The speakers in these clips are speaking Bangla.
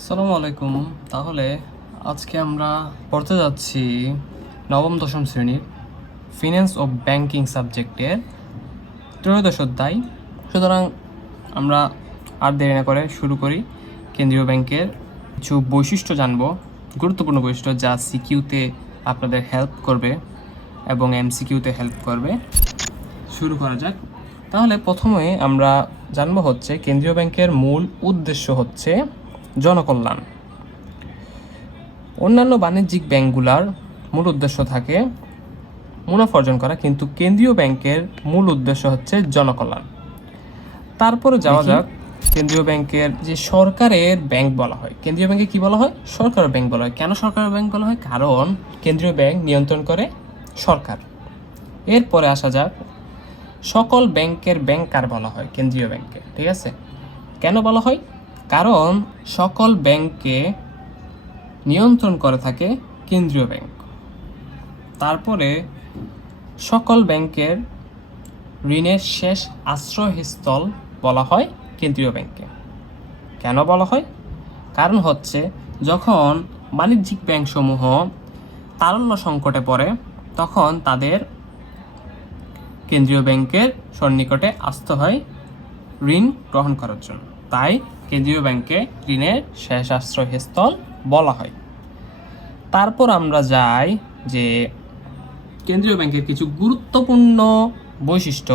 আসসালামু আলাইকুম। তাহলে আজকে আমরা পড়তে যাচ্ছি নবম দশম শ্রেণীর ফিন্যান্স ও ব্যাংকিং সাবজেক্টের ত্রয়োদশ অধ্যায়। সুতরাং আমরা আর দেরি না করে শুরু করি। কেন্দ্রীয় ব্যাংকের কিছু বৈশিষ্ট্য জানব, গুরুত্বপূর্ণ বৈশিষ্ট্য যা সিকিউতে আপনাদের হেল্প করবে এবং এমসিকিউতে হেল্প করবে। শুরু করা যাক। তাহলে প্রথমে আমরা জানব হচ্ছে কেন্দ্রীয় ব্যাংকের মূল উদ্দেশ্য হচ্ছে জনকল্যাণ। অন্যান্য বাণিজ্যিক ব্যাংকগুলোর মূল উদ্দেশ্য থাকে মুনাফা অর্জন করা, কিন্তু কেন্দ্রীয় ব্যাংকের মূল উদ্দেশ্য হচ্ছে জনকল্যাণ। তারপরে যাওয়া যাক কেন্দ্রীয় ব্যাংকের যে সরকারের ব্যাংক বলা হয়। কেন্দ্রীয় ব্যাংকে কি বলা হয়? সরকারের ব্যাংক বলা হয়। কেন সরকারের ব্যাংক বলা হয়? কারণ কেন্দ্রীয় ব্যাংক নিয়ন্ত্রণ করে সরকার। এরপরে আসা যাক সকল ব্যাংকের ব্যাংকার বলা হয় কেন্দ্রীয় ব্যাংকে। ঠিক আছে, কেন বলা হয়? কারণ সকল ব্যাংককে নিয়ন্ত্রণ করে থাকে কেন্দ্রীয় ব্যাংক। তারপরে সকল ব্যাংকের ঋণের শেষ আশ্রয়স্থল বলা হয় কেন্দ্রীয় ব্যাংকে। কেন বলা হয়? কারণ হচ্ছে যখন বাণিজ্যিক ব্যাংকসমূহ তারল্য সংকটে পড়ে তখন তাদের কেন্দ্রীয় ব্যাংকের সন্নিকটে আসতে হয় ঋণ গ্রহণ করার জন্য। তাই কেন্দ্রীয় ব্যাংকে ঋণের শেষ আশ্রয়স্থল বলা হয়। তারপর আমরা যাই যে কেন্দ্রীয় ব্যাংকের কিছু গুরুত্বপূর্ণ বৈশিষ্ট্য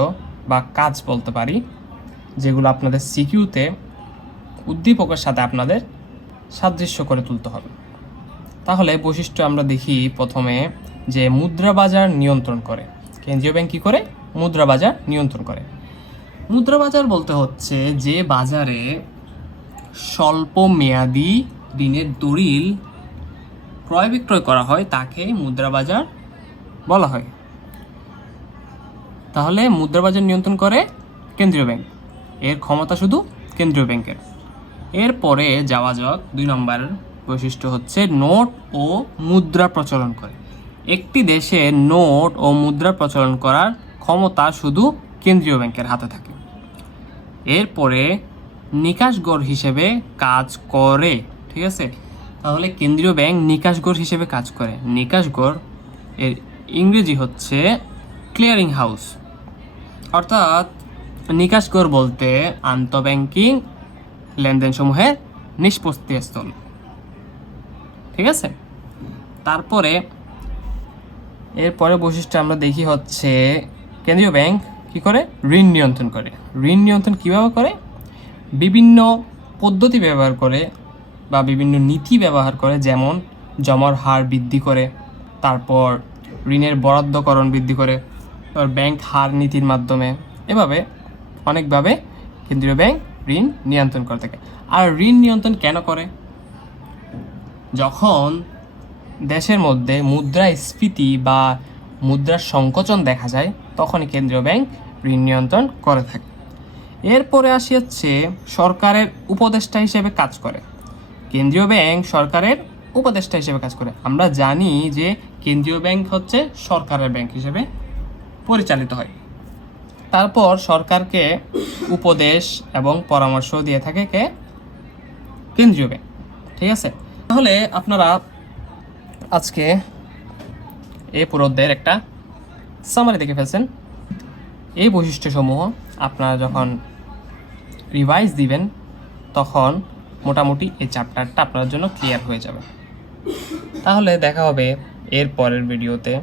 বা কাজ বলতে পারি, যেগুলো আপনাদের সিকিউতে উদ্দীপকের সাথে আপনাদের সাদৃশ্য করে তুলতে হবে। তাহলে বৈশিষ্ট্য আমরা দেখি প্রথমে যে মুদ্রা বাজার নিয়ন্ত্রণ করে। কেন্দ্রীয় ব্যাংক কী করে? মুদ্রা বাজার নিয়ন্ত্রণ করে। মুদ্রা বাজার বলতে হচ্ছে যে বাজারে স্বল্প মেয়াদি ঋণের দলিল ক্রয় বিক্রয় করা হয় তাকে মুদ্রা বাজার বলা হয়। তাহলে মুদ্রা বাজার নিয়ন্ত্রণ করে কেন্দ্রীয় ব্যাংক, এর ক্ষমতা শুধু কেন্দ্রীয় ব্যাংকের। এরপরে যাওয়া যাক 2 নম্বরের বৈশিষ্ট্য হচ্ছে নোট ও মুদ্রা প্রচলন করে। একটি দেশে নোট ও মুদ্রা প্রচলন করার ক্ষমতা শুধু কেন্দ্রীয় ব্যাংকের হাতে থাকে। এরপরে নিকাশগড় হিসেবে কাজ করে। ঠিক আছে, তাহলে কেন্দ্রীয় ব্যাংক নিকাশগড় হিসেবে কাজ করে। নিকাশগড় এর ইংরেজি হচ্ছে ক্লিয়ারিং হাউস, অর্থাৎ নিকাশগড় বলতে আন্তঃব্যাংকিং লেনদেনসমূহের নিষ্পত্তি স্থল। ঠিক আছে, তারপরে এরপরে বৈশিষ্ট্য আমরা দেখি হচ্ছে কেন্দ্রীয় ব্যাংক কি করে? ঋণ নিয়ন্ত্রণ করে। ঋণ নিয়ন্ত্রণ কীভাবে করে? বিভিন্ন পদ্ধতি ব্যবহার করে বা বিভিন্ন নীতি ব্যবহার করে, যেমন জমার হার বৃদ্ধি করে, তারপর ঋণের বরাদ্দকরণ বৃদ্ধি করে, তারপর ব্যাংক হার নীতির মাধ্যমে। এভাবে অনেকভাবে কেন্দ্রীয় ব্যাংক ঋণ নিয়ন্ত্রণ করে থাকে। আর ঋণ নিয়ন্ত্রণ কেন করে? যখন দেশের মধ্যে মুদ্রাস্ফীতি বা মুদ্রার সংকোচন দেখা যায় তখনই কেন্দ্রীয় ব্যাংক ঋণ নিয়ন্ত্রণ করে থাকে। এরপরে আসি হচ্ছে সরকারের উপদেষ্টা হিসেবে কাজ করে। কেন্দ্রীয় ব্যাংক সরকারের উপদেষ্টা হিসেবে কাজ করে। আমরা জানি যে কেন্দ্রীয় ব্যাংক হচ্ছে সরকারের ব্যাংক হিসেবে পরিচালিত হয়। তারপর সরকারকে উপদেশ এবং পরামর্শ দিয়ে থাকে কে? কেন্দ্রীয় ব্যাংক। ঠিক আছে, তাহলে আপনারা আজকে এই পুরো অধ্যায়ের একটা সামারি দেখে ফেলছেন। এই বৈশিষ্ট্যসমূহ আপনারা যখন রিভাইজ দিবেন তখন মোটামুটি এই চ্যাপ্টারটা আপনার জন্য ক্লিয়ার হয়ে যাবে। তাহলে দেখা হবে এর পরের ভিডিওতে।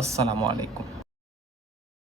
আসসালামু আলাইকুম।